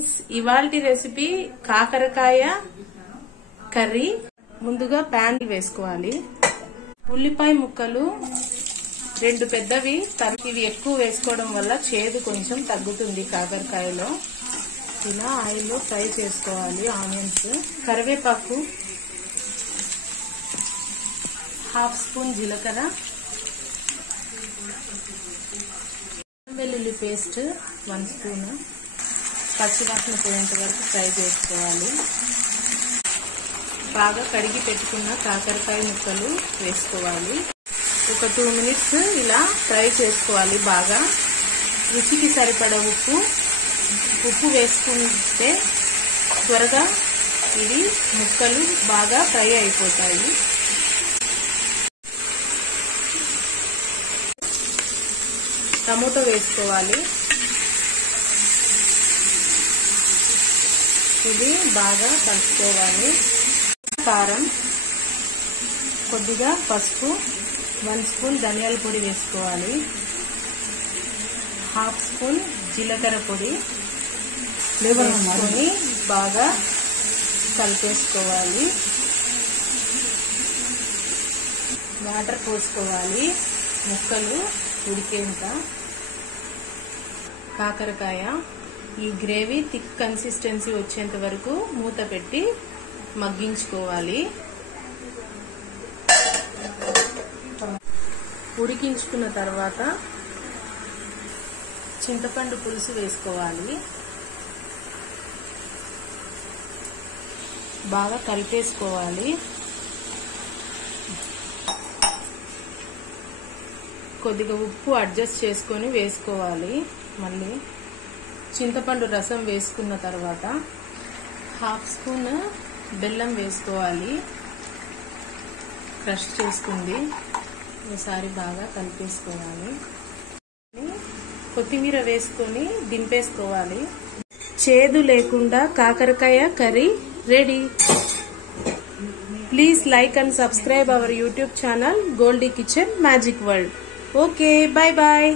Friends, ఇవాల్టి recipe కాకరకాయ curry. ముందుగా ప్యాన్ వేసుకోవాలి. ఉల్లిపాయ ముక్కలు 2 పెద్దవి, ఇవి ఎక్కువ వేసుకోవడం వల్ల చేదు కొంచెం తగ్గుతుంది కాకరకాయలో. ఇలా ఆయిల్లో ఫ్రై చేసుకోవాలి. ఆనియన్స్, కరివేపాకు, 1/2 స్పూన్ జీలకర్ర, వెల్లుల్లి పేస్ట్ 1 స్పూన్, పచ్చివాసన పోయేంత వరకు ఫ్రై చేసుకోవాలి. బాగా కడిగి పెట్టుకున్న కాకరకాయ ముక్కలు వేసుకోవాలి. ఒక 2 మినిట్స్ ఇలా ఫ్రై చేసుకోవాలి. బాగా రుచికి సరిపడ ఉప్పు వేసుకుంటే త్వరగా ఇవి ముక్కలు బాగా ఫ్రై అయిపోతాయి. టమోటో వేసుకోవాలి. ఇది బాగా కలుపుకోవాలి. కారం, కొద్దిగా పసుపు, 1 స్పూన్ ధనియాల పొడి వేసుకోవాలి. 1/2 స్పూన్ జీలకర్ర పొడి వేసుకొని బాగా కలిపేసుకోవాలి. వాటర్ పోసుకోవాలి ముక్కలు ఉడికేంత. కాకరకాయ ఈ గ్రేవీ థిక్ కన్సిస్టెన్సీ వచ్చేంత వరకు మూత పెట్టి మగ్గించుకోవాలి. ఉడికించుకున్న తర్వాత చింతపండు పులుసు వేసుకోవాలి. బాగా కలిపేసుకోవాలి. కొద్దిగా ఉప్పు అడ్జస్ట్ చేసుకొని వేసుకోవాలి. మళ్ళీ చింతపండు రసం వేసుకున్న తర్వాత 1/2 స్పూన్ బెల్లం వేసుకోవాలి. క్రష్ చేసుకుంది. ఈసారి బాగా కలిపేసుకోవాలి. కొత్తిమీర వేసుకొని దింపేసుకోవాలి. చేదు లేకుండా కాకరకాయ curry ready. Please like and subscribe our YouTube channel Goldie Kitchen Magic World. Okay, bye bye.